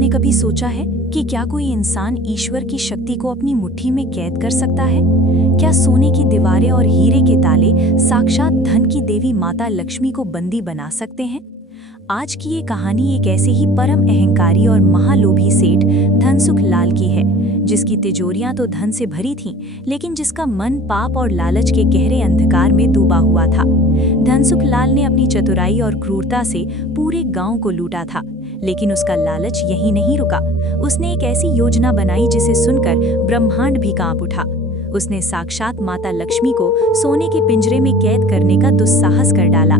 आपने कभी सोचा है कि क्या कोई इंसान ईश्वर की शक्ति को अपनी मुट्ठी में कैद कर सकता है? क्या सोने की दीवारें और हीरे के ताले साक्षात धन की देवी माता लक्ष्मी को बंदी बना सकते हैं? आज की ये कहानी एक ऐसे ही परम अहंकारी और महालोभी सेठ धनसुख लाल की है, जिसकी तिजोरियां तो धन से भरी थीं, लेकिन जिसका मन पाप और लालच के गहरे अंधकार में डूबा हुआ था। धनसुख लाल ने अपनी चतुराई और क्रूरता से पूरे गांव को लूटा था, लेकिन उसका लालच यहीं नहीं रुका। उसने एक ऐसी योजना बनाई जिसे सुनकर ब्रह्मांड भी कांप उठा। उसने साक्षात माता लक्ष्मी को सोने के पिंजरे में कैद करने का दुस्साहस कर डाला।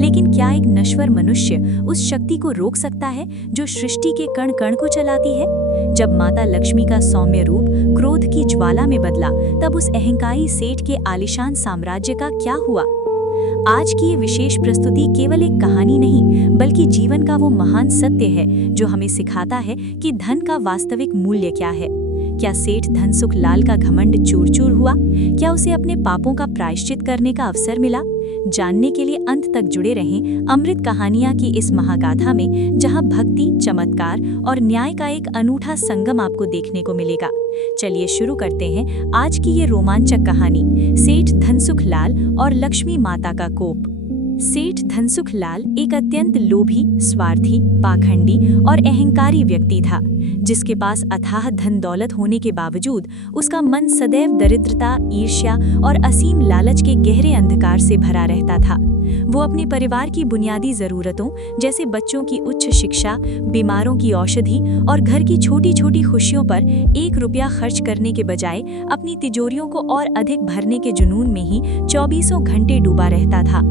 लेकिन क्या एक नश्वर मनुष्य उस शक्ति को रोक सकता है जो सृष्टि के कण कण को चलाती है? जब माता लक्ष्मी का सौम्य रूप क्रोध की ज्वाला में बदला, तब उस अहंकारी सेठ के आलीशान साम्राज्य का क्या हुआ? आज की ये विशेष प्रस्तुति केवल एक कहानी नहीं, बल्कि जीवन का वो महान सत्य है जो हमें सिखाता है कि धन का वास्तविक मूल्य क्या है। क्या सेठ धनसुख लाल का घमंड चूर चूर हुआ? क्या उसे अपने पापों का प्रायश्चित करने का अवसर मिला? जानने के लिए अंत तक जुड़े रहें अमृत कहानियां की इस महागाथा में, जहां भक्ति, चमत्कार और न्याय का एक अनूठा संगम आपको देखने को मिलेगा। चलिए शुरू करते हैं आज की ये रोमांचक कहानी, सेठ धनसुख लाल और लक्ष्मी माता का कोप। सेठ धनसुख लाल एक अत्यंत लोभी, स्वार्थी, पाखंडी और अहंकारी व्यक्ति था, जिसके पास अथाह धन दौलत होने के बावजूद उसका मन सदैव दरिद्रता, ईर्ष्या और असीम लालच के गहरे अंधकार से भरा रहता था। वो अपने परिवार की बुनियादी जरूरतों जैसे बच्चों की उच्च शिक्षा, बीमारों की औषधि और घर की छोटी छोटी खुशियों पर 1 रुपया खर्च करने के बजाय अपनी तिजोरियों को और अधिक भरने के जुनून में ही 24 घंटे डूबा रहता था।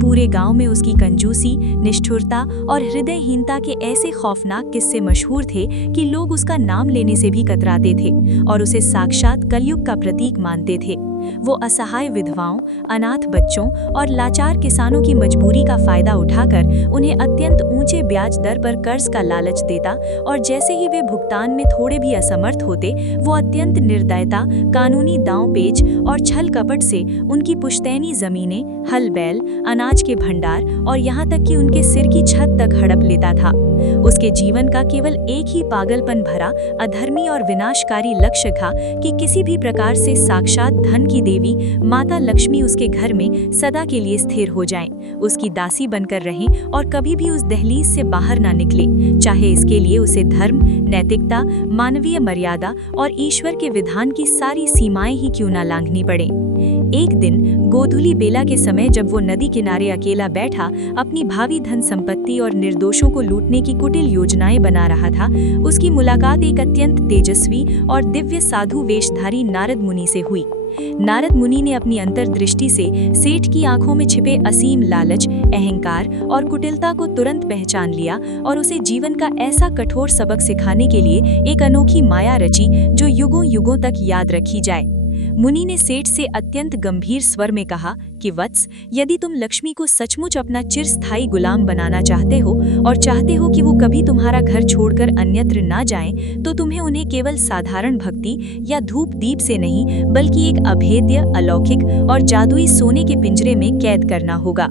पूरे गांव में उसकी कंजूसी, निष्ठुरता और हृदयहीनता के ऐसे खौफनाक किस्से मशहूर थे कि लोग उसका नाम लेने से भी कतराते थे और उसे साक्षात कलयुग का प्रतीक मानते थे। वो असहाय विधवाओं, अनाथ बच्चों और लाचार किसानों की मजबूरी का फायदा उठाकर उन्हें अत्यंत ऊंचे ब्याज दर पर कर्ज का लालच देता, और जैसे ही वे भुगतान में थोड़े भी असमर्थ होते, वो अत्यंत निर्दयता, कानूनी दांव पेच और छल कपट से उनकी पुश्तैनी जमीनें, हल बैल, अनाज के भंडार और यहाँ तक कि उनके सिर की छत तक हड़प लेता था। उसके जीवन का केवल एक ही पागलपन भरा, अधर्मी और विनाशकारी लक्ष्य था कि किसी भी प्रकार से साक्षात धन की देवी माता लक्ष्मी उसके घर में सदा के लिए स्थिर हो जाएं, उसकी दासी बनकर रहें और कभी भी उस दहलीज से बाहर ना निकले, चाहे इसके लिए उसे धर्म, नैतिकता, मानवीय मर्यादा और ईश्वर के विधान की सारी सीमाएं ही क्यों ना लांघनी पड़े। एक दिन गोधूली बेला के समय, जब वो नदी किनारे अकेला बैठा अपनी भावी धन संपत्ति और निर्दोषों को लूटने की कुटिल योजनाएं बना रहा था, उसकी मुलाकात एक अत्यंत तेजस्वी और दिव्य साधु वेशधारी नारद मुनि से हुई। नारद मुनि ने अपनी अंतर्दृष्टि से सेठ की आंखों में छिपे असीम लालच, अहंकार और कुटिलता को तुरंत पहचान लिया और उसे जीवन का ऐसा कठोर सबक सिखाने के लिए एक अनोखी माया रची जो युगों युगों तक याद रखी जाए। मुनि ने सेठ से अत्यंत गंभीर स्वर में कहा कि वत्स, यदि तुम लक्ष्मी को सचमुच अपना चिरस्थायी गुलाम बनाना चाहते हो और चाहते हो कि वो कभी तुम्हारा घर छोड़कर अन्यत्र ना जाएं, तो तुम्हें उन्हें केवल साधारण भक्ति या धूप दीप से नहीं, बल्कि एक अभेद्य, अलौकिक और जादुई सोने के पिंजरे में कैद करना होगा।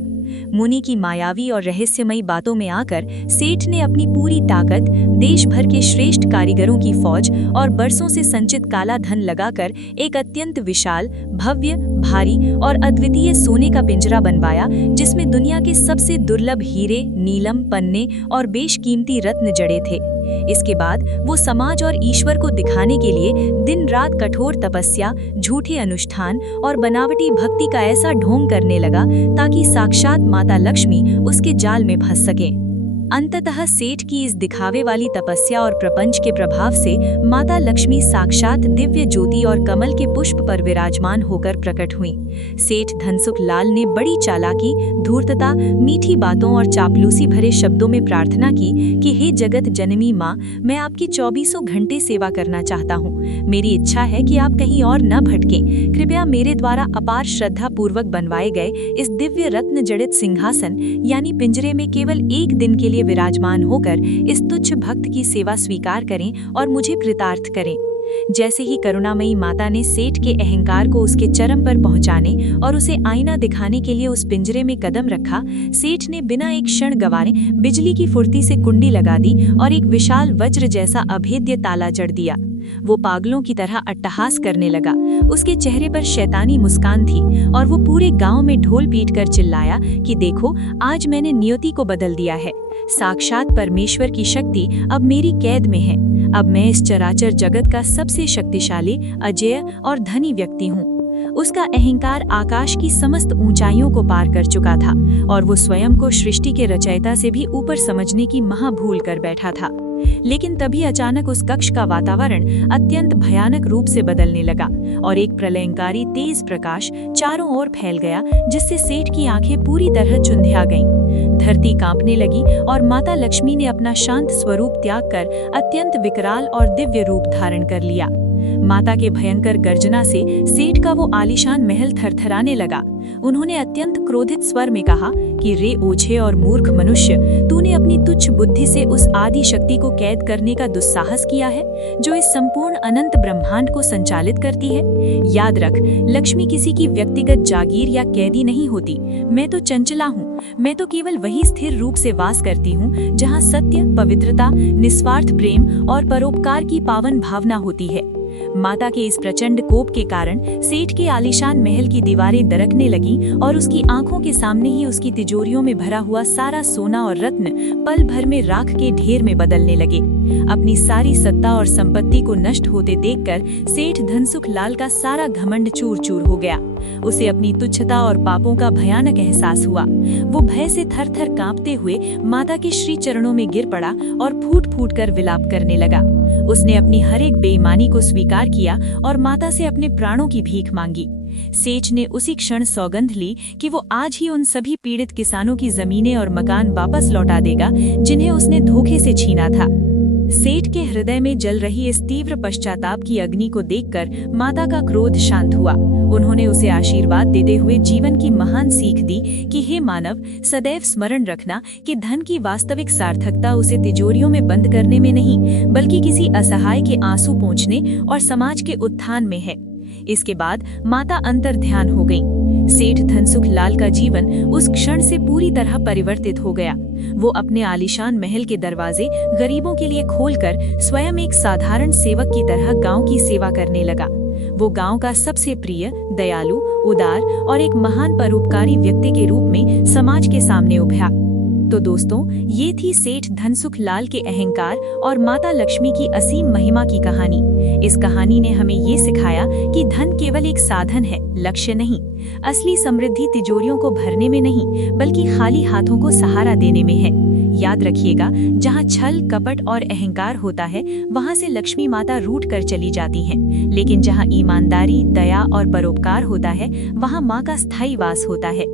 मुनि की मायावी और रहस्यमयी बातों में आकर सेठ ने अपनी पूरी ताकत, देश भर के श्रेष्ठ कारीगरों की फौज और बरसों से संचित काला धन लगाकर एक अत्यंत विशाल, भव्य, भारी और अद्वितीय सोने का पिंजरा बनवाया, जिसमें दुनिया के सबसे दुर्लभ हीरे, नीलम, पन्ने और बेशकीमती रत्न जड़े थे। इसके बाद वो समाज और ईश्वर को दिखाने के लिए दिन रात कठोर तपस्या, झूठे अनुष्ठान और बनावटी भक्ति का ऐसा ढोंग करने लगा ताकि साक्षात माता लक्ष्मी उसके जाल में फंस सके। अंततः सेठ की इस दिखावे वाली तपस्या और प्रपंच के प्रभाव से माता लक्ष्मी साक्षात दिव्य ज्योति और कमल के पुष्प पर विराजमान होकर प्रकट हुई। सेठ धनसुख लाल ने बड़ी चालाकी, धूर्तता, मीठी बातों और चापलूसी भरे शब्दों में प्रार्थना की कि हे जगत जननी माँ, मैं आपकी 24 घंटे सेवा करना चाहता हूँ। मेरी इच्छा है कि आप कहीं और न भटकें। कृपया मेरे द्वारा अपार श्रद्धा पूर्वक बनवाए गए इस दिव्य रत्न जड़ित सिंहासन यानी पिंजरे में केवल एक दिन के लिए विराजमान होकर इस तुच्छ भक्त की सेवा स्वीकार करें और मुझे कृतार्थ करें। जैसे ही करुणामयी माता ने सेठ के अहंकार को उसके चरम पर पहुंचाने और उसे आईना दिखाने के लिए उस पिंजरे में कदम रखा, सेठ ने बिना एक क्षण गंवाए बिजली की फुर्ती से कुंडी लगा दी और एक विशाल वज्र जैसा अभेद्य ताला जड़ दिया। वो पागलों की तरह अट्टहास करने लगा। उसके चेहरे पर शैतानी मुस्कान थी और वो पूरे गांव में ढोल पीट कर चिल्लाया कि देखो, आज मैंने नियति को बदल दिया है। साक्षात परमेश्वर की शक्ति अब मेरी कैद में है। अब मैं इस चराचर जगत का सबसे शक्तिशाली, अजेय और धनी व्यक्ति हूँ। उसका अहंकार आकाश की समस्त ऊंचाइयों को पार कर चुका था और वो स्वयं को सृष्टि के रचयिता से भी ऊपर समझने की महाभूल कर बैठा था। लेकिन तभी अचानक उस कक्ष का वातावरण अत्यंत भयानक रूप से बदलने लगा और एक प्रलयंकारी तेज प्रकाश चारों ओर फैल गया, जिससे सेठ की आंखें पूरी तरह चुंधिया गईं। धरती कांपने लगी और माता लक्ष्मी ने अपना शांत स्वरूप त्याग कर अत्यंत विकराल और दिव्य रूप धारण कर लिया। माता के भयंकर गर्जना से सेठ का वो आलीशान महल थरथराने लगा। उन्होंने अत्यंत क्रोधित स्वर में कहा कि रे ओछे और मूर्ख मनुष्य, तूने अपनी तुच्छ बुद्धि से उस आदि शक्ति को कैद करने का दुस्साहस किया है जो इस संपूर्ण अनंत ब्रह्मांड को संचालित करती है। याद रख, लक्ष्मी किसी की व्यक्तिगत जागीर या कैदी नहीं होती। मैं तो चंचला हूँ। मैं तो केवल वही स्थिर रूप से वास करती हूँ जहाँ सत्य, पवित्रता, निस्वार्थ प्रेम और परोपकार की पावन भावना होती है। माता के इस प्रचंड कोप के कारण सेठ के आलीशान महल की दीवारें दरकने लगीं और उसकी आंखों के सामने ही उसकी तिजोरियों में भरा हुआ सारा सोना और रत्न पल भर में राख के ढेर में बदलने लगे। अपनी सारी सत्ता और संपत्ति को नष्ट होते देखकर सेठ धनसुख लाल का सारा घमंड चूर चूर हो गया। उसे अपनी तुच्छता और पापों का भयानक एहसास हुआ। वो भय से थर थर कांपते हुए माता के श्री चरणों में गिर पड़ा और फूट फूट कर विलाप करने लगा। उसने अपनी हर एक बेईमानी को स्वीकार किया और माता से अपने प्राणों की भीख मांगी। सेठ ने उसी क्षण सौगंध ली कि वो आज ही उन सभी पीड़ित किसानों की जमीनें और मकान वापस लौटा देगा जिन्हें उसने धोखे से छीना था। सेठ के हृदय में जल रही इस तीव्र पश्चाताप की अग्नि को देखकर माता का क्रोध शांत हुआ। उन्होंने उसे आशीर्वाद देते हुए जीवन की महान सीख दी कि हे मानव, सदैव स्मरण रखना कि धन की वास्तविक सार्थकता उसे तिजोरियों में बंद करने में नहीं, बल्कि किसी असहाय के आंसू पोंछने और समाज के उत्थान में है। इसके बाद माता अंतर ध्यान हो गईं। सेठ धनसुख लाल का जीवन उस क्षण से पूरी तरह परिवर्तित हो गया। वो अपने आलीशान महल के दरवाजे गरीबों के लिए खोलकर स्वयं एक साधारण सेवक की तरह गांव की सेवा करने लगा। वो गांव का सबसे प्रिय, दयालु, उदार और एक महान परोपकारी व्यक्ति के रूप में समाज के सामने उभरा। तो दोस्तों, ये थी सेठ धनसुख लाल के अहंकार और माता लक्ष्मी की असीम महिमा की कहानी। इस कहानी ने हमें ये सिखाया कि धन केवल एक साधन है, लक्ष्य नहीं। असली समृद्धि तिजोरियों को भरने में नहीं, बल्कि खाली हाथों को सहारा देने में है। याद रखिएगा, जहाँ छल, कपट और अहंकार होता है, वहाँ से लक्ष्मी माता रूठ कर चली जाती हैं। लेकिन जहाँ ईमानदारी, दया और परोपकार होता है, वहाँ माँ का स्थायी वास होता है।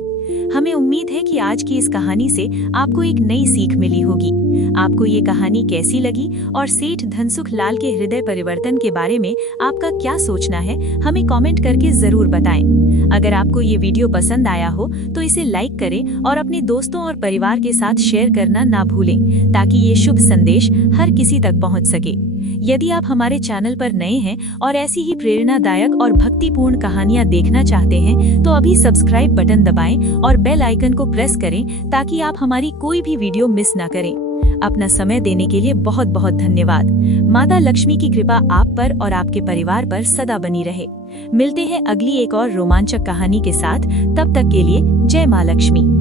हमें उम्मीद है कि आज की इस कहानी से आपको एक नई सीख मिली होगी। आपको ये कहानी कैसी लगी और सेठ धनसुख लाल के हृदय परिवर्तन के बारे में आपका क्या सोचना है, हमें कमेंट करके जरूर बताएं। अगर आपको ये वीडियो पसंद आया हो तो इसे लाइक करें और अपने दोस्तों और परिवार के साथ शेयर करना ना भूलें, ताकि ये शुभ संदेश हर किसी तक पहुंच सके। यदि आप हमारे चैनल पर नए हैं और ऐसी ही प्रेरणादायक और भक्तिपूर्ण कहानियां देखना चाहते हैं तो अभी सब्सक्राइब बटन दबाएं और बेल आइकन को प्रेस करें, ताकि आप हमारी कोई भी वीडियो मिस ना करें। अपना समय देने के लिए बहुत बहुत धन्यवाद। माता लक्ष्मी की कृपा आप पर और आपके परिवार पर सदा बनी रहे। मिलते हैं अगली एक और रोमांचक कहानी के साथ। तब तक के लिए जय माँ लक्ष्मी।